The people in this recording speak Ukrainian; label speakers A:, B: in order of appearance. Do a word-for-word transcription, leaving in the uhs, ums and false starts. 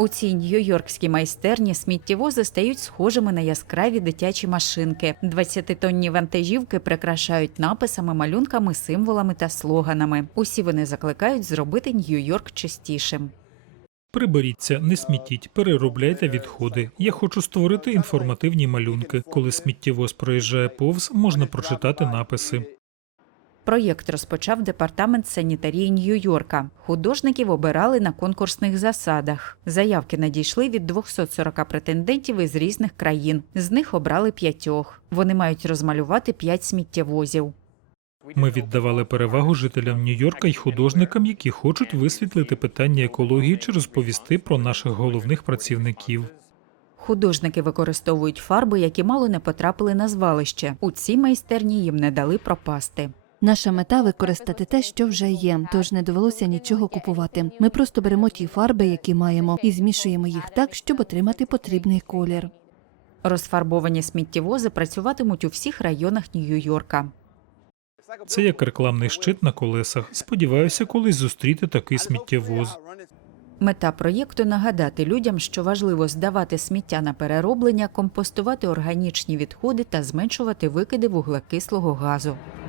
A: У цій нью-йоркській майстерні сміттєвози стають схожими на яскраві дитячі машинки. двадцятитонні вантажівки прикрашають написами, малюнками, символами та слоганами. Усі вони закликають зробити Нью-Йорк чистішим.
B: Приберіться, не смітіть, переробляйте відходи. Я хочу створити інформативні малюнки. Коли сміттєвоз проїжджає повз, можна прочитати написи.
A: Проєкт розпочав департамент санітарії Нью-Йорка. Художників обирали на конкурсних засадах. Заявки надійшли від двохсот сорока претендентів із різних країн. З них обрали п'ятьох. Вони мають розмалювати п'ять сміттєвозів.
B: Ми віддавали перевагу жителям Нью-Йорка й художникам, які хочуть висвітлити питання екології чи розповісти про наших головних працівників.
A: Художники використовують фарби, які мало не потрапили на звалище. У цій майстерні їм не дали пропасти.
C: Наша мета – використати те, що вже є, тож не довелося нічого купувати. Ми просто беремо ті фарби, які маємо, і змішуємо їх так, щоб отримати потрібний колір.
A: Розфарбовані сміттєвози працюватимуть у всіх районах Нью-Йорка.
B: Це як рекламний щит на колесах. Сподіваюся, колись зустріти такий сміттєвоз.
A: Мета проєкту – нагадати людям, що важливо здавати сміття на перероблення, компостувати органічні відходи та зменшувати викиди вуглекислого газу.